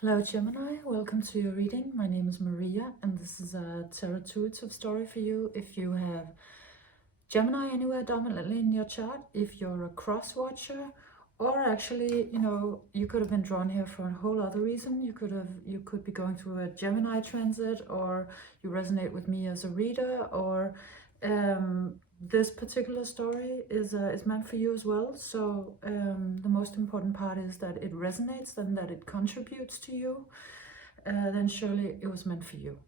Hello Gemini, welcome to your reading. My name is Maria and this is a tarot-intuitive story for you if you have Gemini anywhere dominantly in your chart, if you're a cross-watcher, or actually, you could have been drawn here for a whole other reason. You could be going through a Gemini transit, or you resonate with me as a reader, or this particular story is meant for you as well. So the most important part is that it resonates and that it contributes to you. Then surely it was meant for you.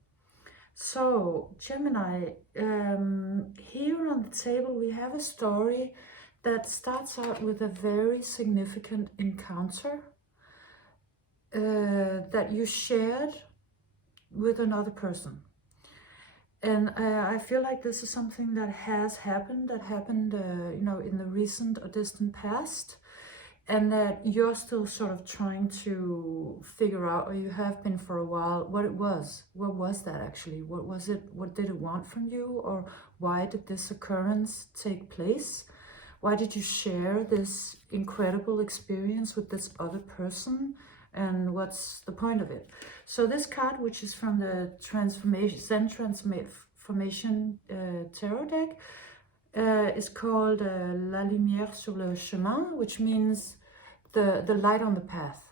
So Gemini, here on the table we have a story that starts out with a very significant encounter that you shared with another person. And I feel like this is something that has happened, in the recent or distant past, and that you're still sort of trying to figure out, or you have been for a while, what it was. What was that actually? What was it? What did it want from you? Or why did this occurrence take place? Why did you share this incredible experience with this other person? And what's the point of it? So this card, which is from the Zen Transformation Tarot deck, is called La Lumière sur le chemin, which means the light on the path.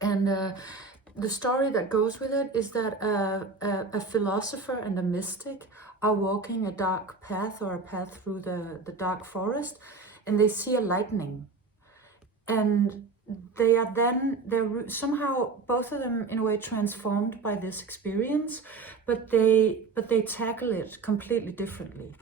And the story that goes with it is that a philosopher and a mystic are walking a dark path, or a path through the dark forest, and they see a lightning. And they're somehow, both of them in a way, transformed by this experience, but they tackle it completely differently.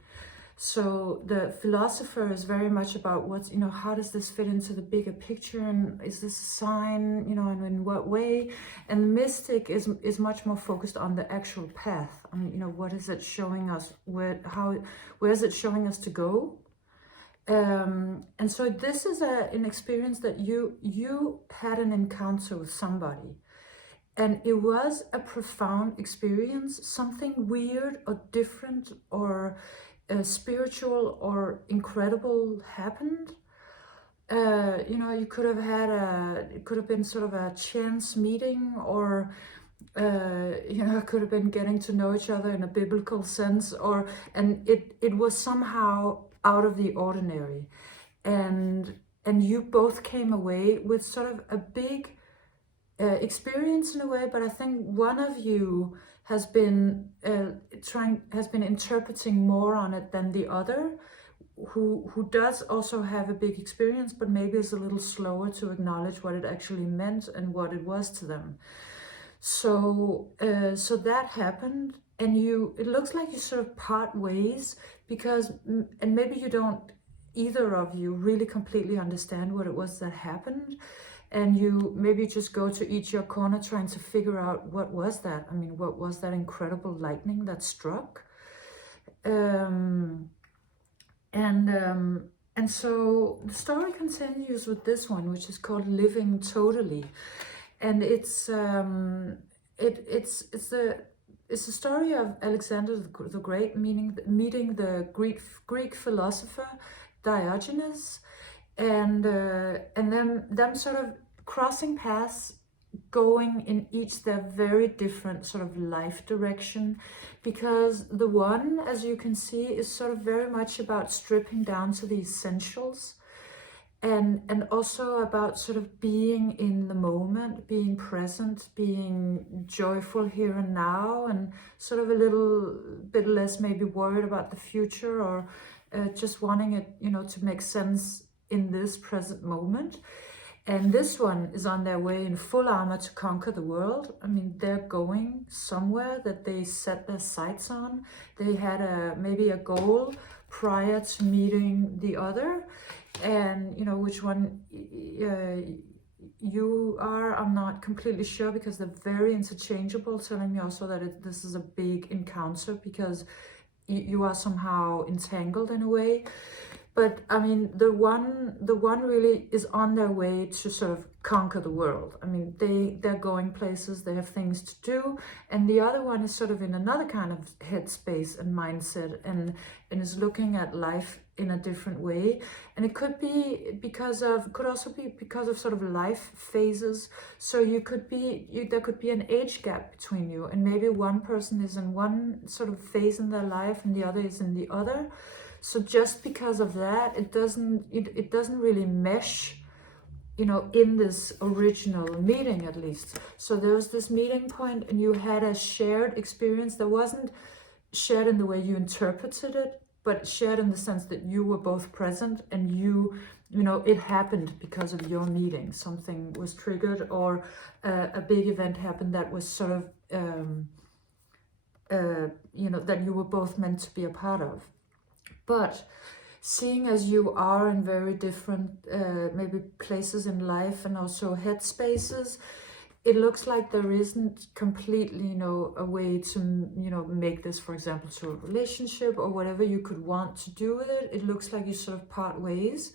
So the philosopher is very much about what's, how does this fit into the bigger picture, and is this a sign, and in what way? And the mystic is much more focused on the actual path. I mean, what is it showing us? Where is it showing us to go? And so this is an experience that you had an encounter with somebody, and it was a profound experience. Something weird or different or spiritual or incredible happened. You could have had it could have been sort of a chance meeting, or it could have been getting to know each other in a biblical sense, and it was somehow out of the ordinary, and you both came away with sort of a big experience in a way. But I think one of you has been interpreting more on it than the other, who does also have a big experience, but maybe is a little slower to acknowledge what it actually meant and what it was to them. So that happened, and it looks like you sort of part ways, because, and maybe you don't, either of you, really completely understand what it was that happened, and you maybe just go to each your corner trying to figure out what was that. I mean, what was that incredible lightning that struck? And so the story continues with this one, which is called Living Totally. And it's a story of Alexander the Great meeting the Greek philosopher Diogenes, and them sort of crossing paths, going in each their very different sort of life direction, because the one, as you can see, is sort of very much about stripping down to the essentials, and also about sort of being in the moment, being present, being joyful here and now, and sort of a little bit less maybe worried about the future, or just wanting it, to make sense in this present moment. And this one is on their way in full armor to conquer the world. I mean, they're going somewhere that they set their sights on. They had maybe a goal prior to meeting the other, and which one you are, I'm not completely sure, because they're very interchangeable, telling me also that this is a big encounter, because you are somehow entangled in a way. But I mean, the one really is on their way to sort of conquer the world. I mean, they're going places, they have things to do, and the other one is sort of in another kind of headspace and mindset, and is looking at life in a different way. And it could be could also be because of sort of life phases. So there could be an age gap between you, and maybe one person is in one sort of phase in their life and the other is in the other. So just because of that, it doesn't really mesh, you know, in this original meeting at least. So there was this meeting point and you had a shared experience that wasn't shared in the way you interpreted it, but shared in the sense that you were both present and you know, it happened because of your meeting. Something was triggered, or a big event happened that was sort of, you know, that you were both meant to be a part of. But seeing as you are in very different maybe places in life and also headspaces, it looks like there isn't completely, you know, a way to, you know, make this, for example, to a relationship or whatever you could want to do with it. It looks like you sort of part ways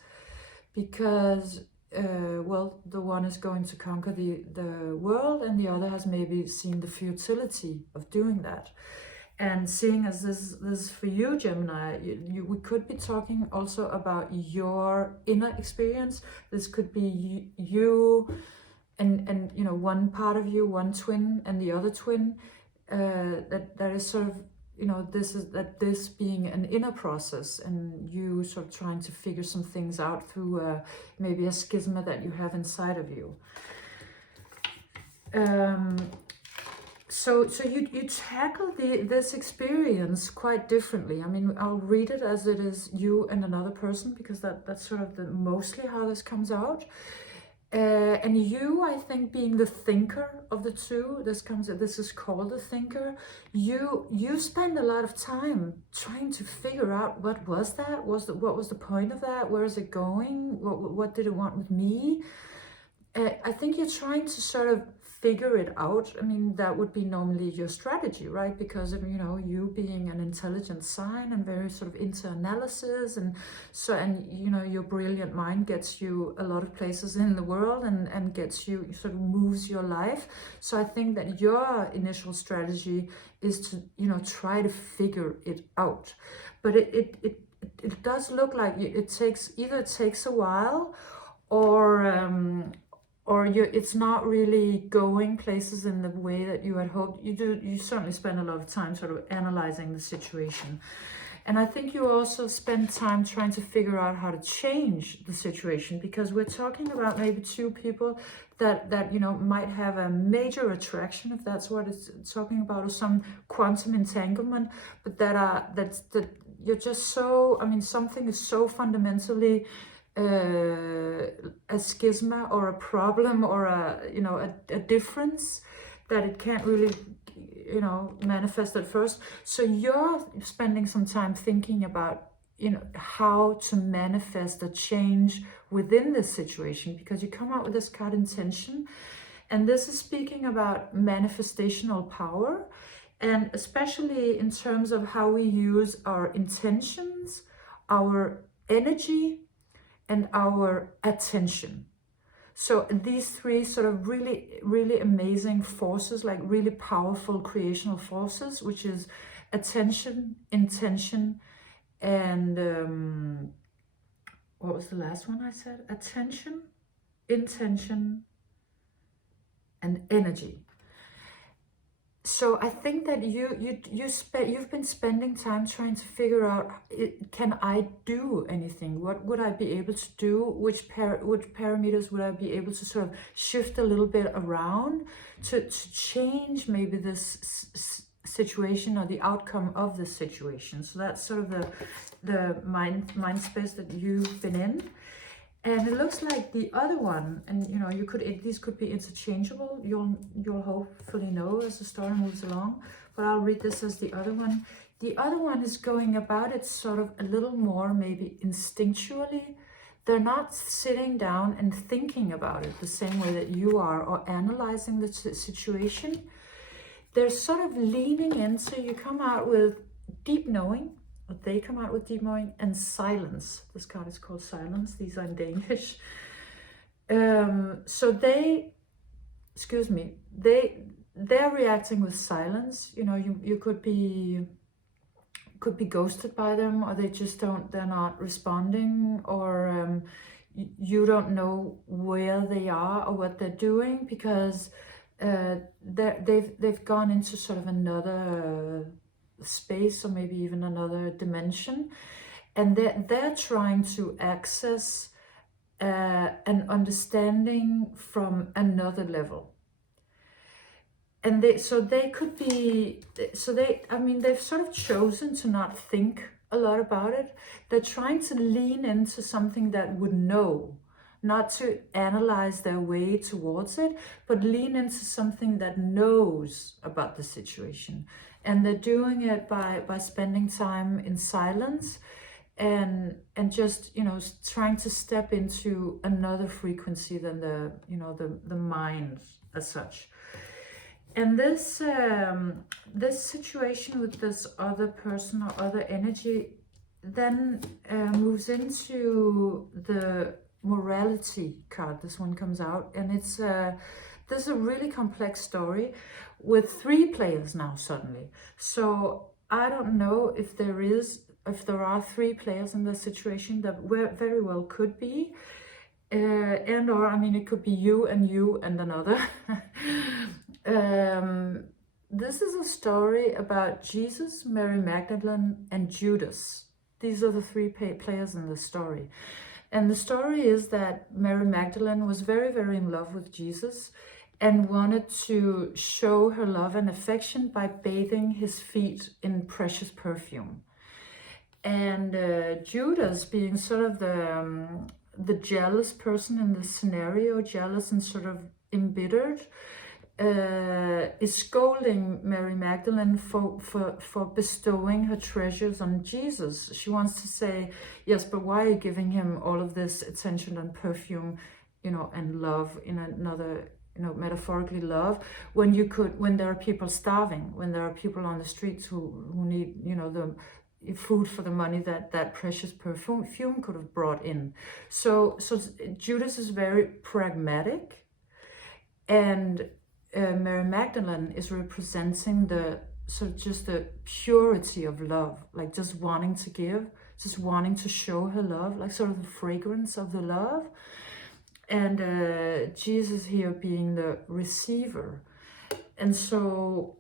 because, well, the one is going to conquer the world and the other has maybe seen the futility of doing that. And seeing as this is for you, Gemini, we could be talking also about your inner experience. This could be you and you know, one part of you, one twin and the other twin, that is sort of, you know, this being an inner process and you sort of trying to figure some things out through maybe a schisma that you have inside of you. So you tackle this experience quite differently. I mean, I'll read it as it is you and another person, because that's sort of mostly how this comes out. And you, I think, being the thinker of the two, this is called the thinker. You spend a lot of time trying to figure out what was that? What was the point of that? Where is it going? What did it want with me? I think you're trying to sort of figure it out. I mean, that would be normally your strategy, right? Because of, you know, you being an intelligent sign and very sort of into analysis, and you know, your brilliant mind gets you a lot of places in the world and gets you, sort of moves your life. So I think that your initial strategy is to, you know, try to figure it out. But it does look like it takes a while, or it's not really going places in the way that you had hoped. You certainly spend a lot of time sort of analyzing the situation. And I think you also spend time trying to figure out how to change the situation, because we're talking about maybe two people that you know, might have a major attraction, if that's what it's talking about, or some quantum entanglement, but that you're just so, I mean, something is so fundamentally a schisma or a problem or a difference that it can't really, you know, manifest at first. So you're spending some time thinking about, you know, how to manifest a change within this situation, because you come out with this card intention, and this is speaking about manifestational power, and especially in terms of how we use our intentions, our energy, and our attention. So these three sort of really, really amazing forces, like really powerful creational forces, which is attention, intention, and what was the last one I said? Attention, intention, and energy. So I think that you've been spending time trying to figure out, can I do anything? What would I be able to do? Which parameters would I be able to sort of shift a little bit around to change maybe this situation or the outcome of this situation? So that's sort of the mind space that you've been in. And it looks like the other one, and you know, these could be interchangeable. You'll hopefully know as the story moves along. But I'll read this as the other one. The other one is going about it sort of a little more maybe instinctually. They're not sitting down and thinking about it the same way that you are, or analyzing the situation. They're sort of leaning into. You come out with deep knowing, they come out with demoing, and silence. This card is called silence. These are in Danish. So they're reacting with silence. You know, you could be ghosted by them, or they're not responding, or you don't know where they are or what they're doing, because they've gone into sort of another space, or maybe even another dimension, and they're trying to access an understanding from another level. And they've sort of chosen to not think a lot about it. They're trying to lean into something that would know, not to analyze their way towards it, but lean into something that knows about the situation. And they're doing it by spending time in silence, and just, you know, trying to step into another frequency than the mind as such. And this situation with this other person or other energy then moves into the morality card. This one comes out, and this is a really complex story with 3 players now suddenly. So I don't know if there are 3 players in this situation. That very well could be, or I mean, it could be you and another. This is a story about Jesus, Mary Magdalene, and Judas. These are the 3 players in the story. And the story is that Mary Magdalene was very, very in love with Jesus and wanted to show her love and affection by bathing his feet in precious perfume. And Judas, being sort of the jealous person in the scenario, jealous and sort of embittered, is scolding Mary Magdalene for bestowing her treasures on Jesus. She wants to say, yes, but why are you giving him all of this attention and perfume, you know, and love, in another, you know, metaphorically love, when there are people starving, when there are people on the streets who need, you know, the food for the money that precious perfume could have brought in. So Judas is very pragmatic, and Mary Magdalene is representing the purity of love, like just wanting to give, just wanting to show her love, like sort of the fragrance of the love. And Jesus here being the receiver. And so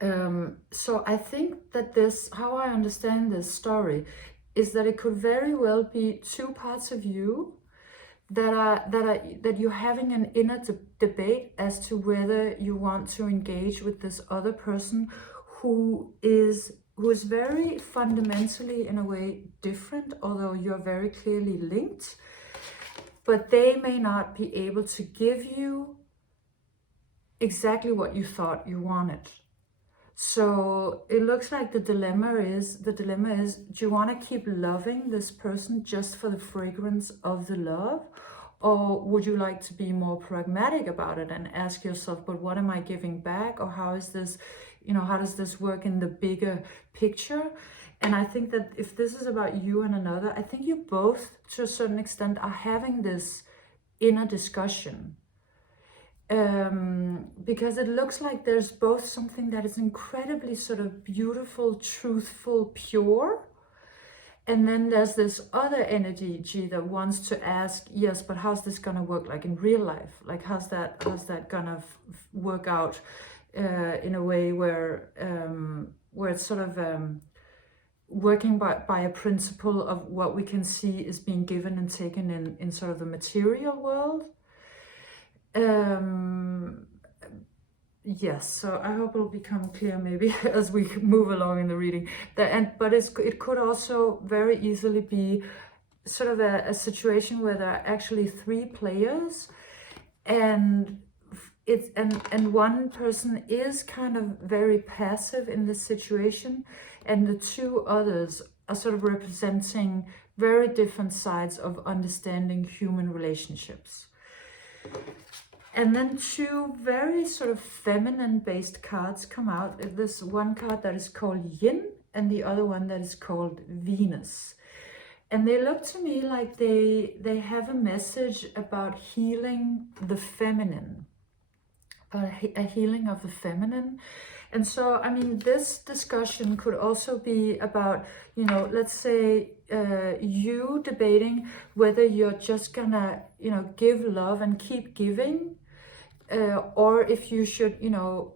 I think that how I understand this story is that it could very well be 2 parts of you that you're having an inner debate as to whether you want to engage with this other person who is very fundamentally, in a way, different, although you're very clearly linked. But they may not be able to give you exactly what you thought you wanted. So it looks like the dilemma is, do you want to keep loving this person just for the fragrance of the love? Or would you like to be more pragmatic about it and ask yourself, but what am I giving back? Or how is this, you know, how does this work in the bigger picture? And I think that if this is about you and another, I think you both, to a certain extent, are having this inner discussion. Because it looks like there's both something that is incredibly sort of beautiful, truthful, pure, and then there's this other energy that wants to ask, yes, but how's this gonna work, like in real life? Like how's that gonna work out in a way where it's sort of working by a principle of what we can see is being given and taken in sort of the material world. Yes, so I hope it'll become clear maybe as we move along in the reading. But it could also very easily be sort of a situation where there are actually 3 players, and one person is kind of very passive in this situation, and the 2 others are sort of representing very different sides of understanding human relationships. And then 2 very sort of feminine based cards come out. This one card that is called Yin, and the other one that is called Venus. And they look to me like they have a message about healing the feminine, about a healing of the feminine. And so, I mean, this discussion could also be about, you know, let's say you debating whether you're just gonna, you know, give love and keep giving, or if you should, you know,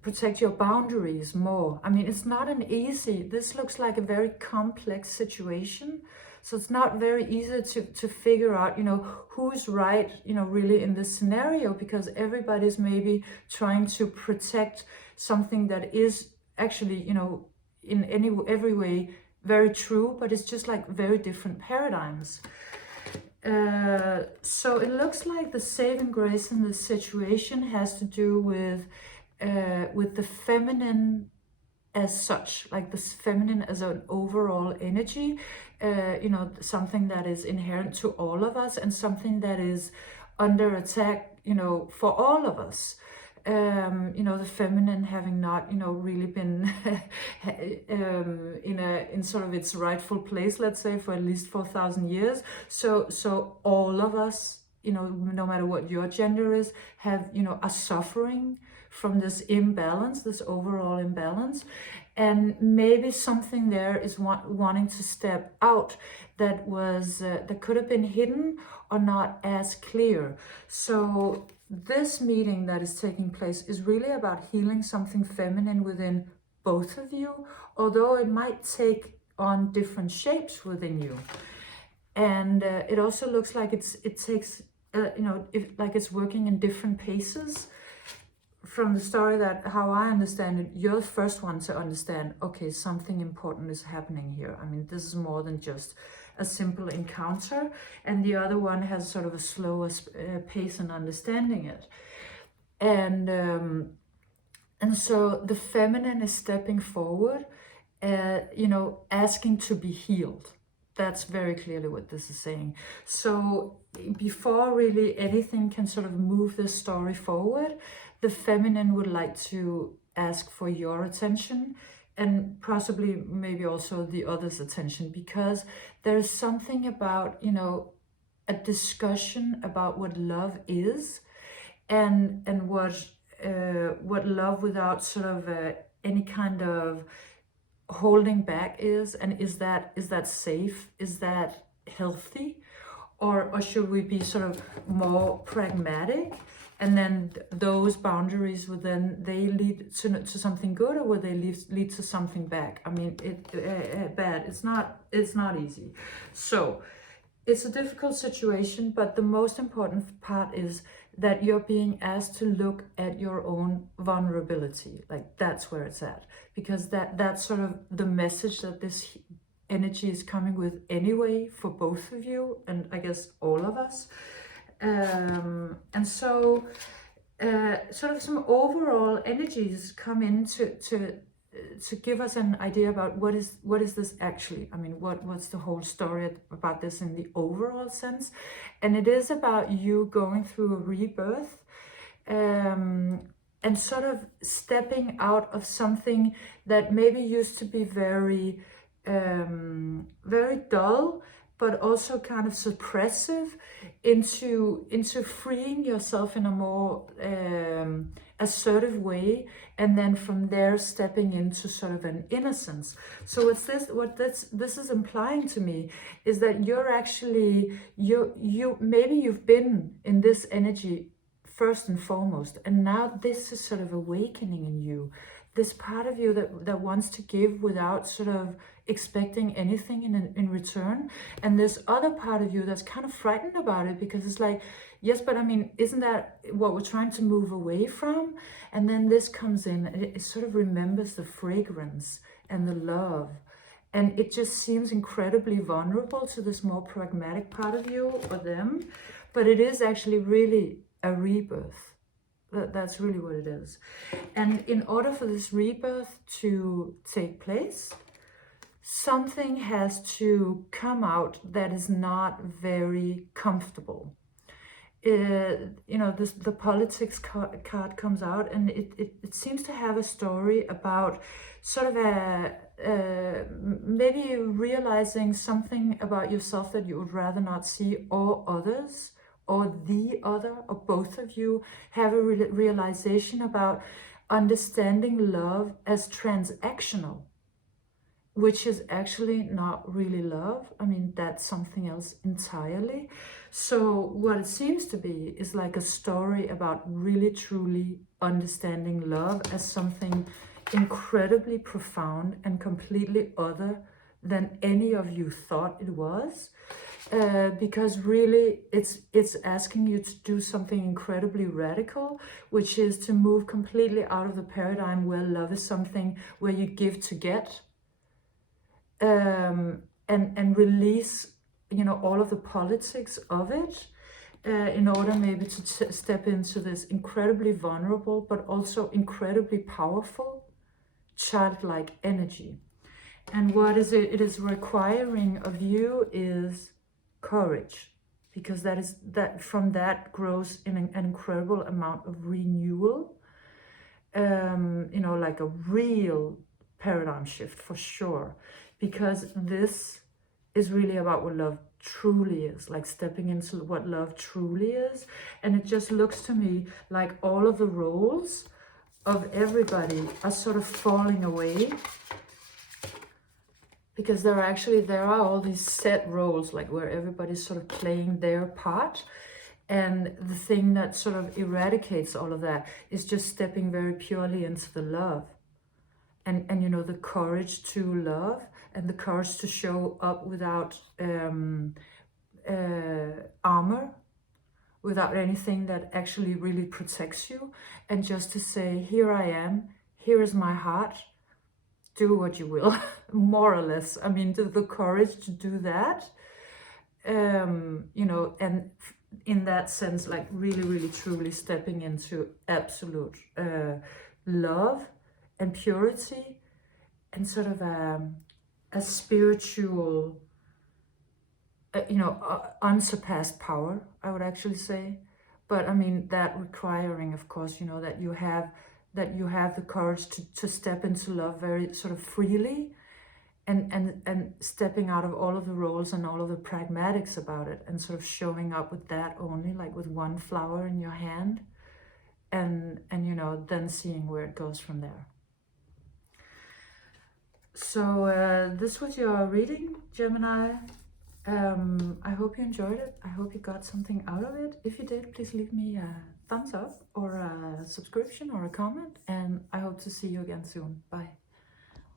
protect your boundaries more. I mean, it's not an easy, this looks like a very complex situation. So it's not very easy to figure out, you know, who's right, you know, really in this scenario, because everybody's maybe trying to protect something that is actually, you know, in every way very true, but it's just like very different paradigms. So it looks like the saving grace in this situation has to do with the feminine as such, like this feminine as an overall energy, you know, something that is inherent to all of us and something that is under attack, you know, for all of us. You know, the feminine having not, you know, really been in sort of its rightful place, let's say, for at least 4,000 years. So all of us, you know, no matter what your gender is, have, you know, are suffering from this imbalance, this overall imbalance. And maybe something there is wanting to step out that was that could have been hidden or not as clear. So this meeting that is taking place is really about healing something feminine within both of you, although it might take on different shapes within you. And it also looks like it takes you know, like it's working in different paces. From the story, that how I understand it, you're the first one to understand, okay, something important is happening here. I mean, this is more than just a simple encounter, and the other one has sort of a slower pace in understanding it. And so the feminine is stepping forward, you know, asking to be healed. That's very clearly what this is saying. So before really anything can sort of move this story forward, the feminine would like to ask for your attention, and possibly maybe also the other's attention, because there's something about, you know, a discussion about what love is, and what love without sort of any kind of holding back is, and is that safe, is that healthy, or should we be sort of more pragmatic, and then those boundaries would then they lead to something good, or would they lead to something back? I mean, bad. It's not easy. So it's a difficult situation, but the most important part is that you're being asked to look at your own vulnerability. Like, that's where it's at, because that's sort of the message that this energy is coming with anyway, for both of you, and I guess all of us. And so sort of some overall energies come in to give us an idea about what is this actually. I mean, what's the whole story about this in the overall sense. And it is about you going through a rebirth, and sort of stepping out of something that maybe used to be very very dull, but also kind of suppressive, into freeing yourself in a more assertive way, and then from there stepping into sort of an innocence. So what this is implying to me is that you're actually, you maybe you've been in this energy first and foremost, and now this is sort of awakening in you, this part of you that wants to give without sort of expecting anything in return, and this other part of you that's kind of frightened about it, because it's like, yes, but I mean, isn't that what we're trying to move away from? And then this comes in, and it sort of remembers the fragrance and the love, and it just seems incredibly vulnerable to this more pragmatic part of you, or them, but it is actually really a rebirth. That's really what it is. And in order for this rebirth to take place, something has to come out that is not very comfortable. You know, the politics card comes out, and it seems to have a story about sort of maybe realizing something about yourself that you would rather not see, or others, or the other, or both of you have a realization about understanding love as transactional, which is actually not really love. I mean, that's something else entirely. So what it seems to be is like a story about really truly understanding love as something incredibly profound and completely other than any of you thought it was. Because really it's asking you to do something incredibly radical, which is to move completely out of the paradigm where love is something where you give to get, and release, you know, all of the politics of it, in order maybe to step into this incredibly vulnerable but also incredibly powerful childlike energy. And what is it is requiring of you is courage, because that from that grows in an incredible amount of renewal, you know, like a real paradigm shift for sure, because this is really about what love truly is, like stepping into what love truly is. And it just looks to me like all of the roles of everybody are sort of falling away, because there are all these set roles, like where everybody's sort of playing their part. And the thing that sort of eradicates all of that is just stepping very purely into the love. And you know, the courage to love, and the courage to show up without armor, without anything that actually really protects you, and just to say, here I am, here is my heart, do what you will, more or less. I mean, the courage to do that, you know, and in that sense, like really, really, truly stepping into absolute love and purity, and sort of a spiritual, you know, unsurpassed power, I would actually say. But I mean, that requiring, of course, you know, that you have the courage to step into love very sort of freely, and stepping out of all of the roles and all of the pragmatics about it, and sort of showing up with that only, like with one flower in your hand, and you know, then seeing where it goes from there. So this was your reading, Gemini. I hope you enjoyed it. I hope you got something out of it. If you did, please leave me a thumbs up or a subscription or a comment, and I hope to see you again soon. Bye.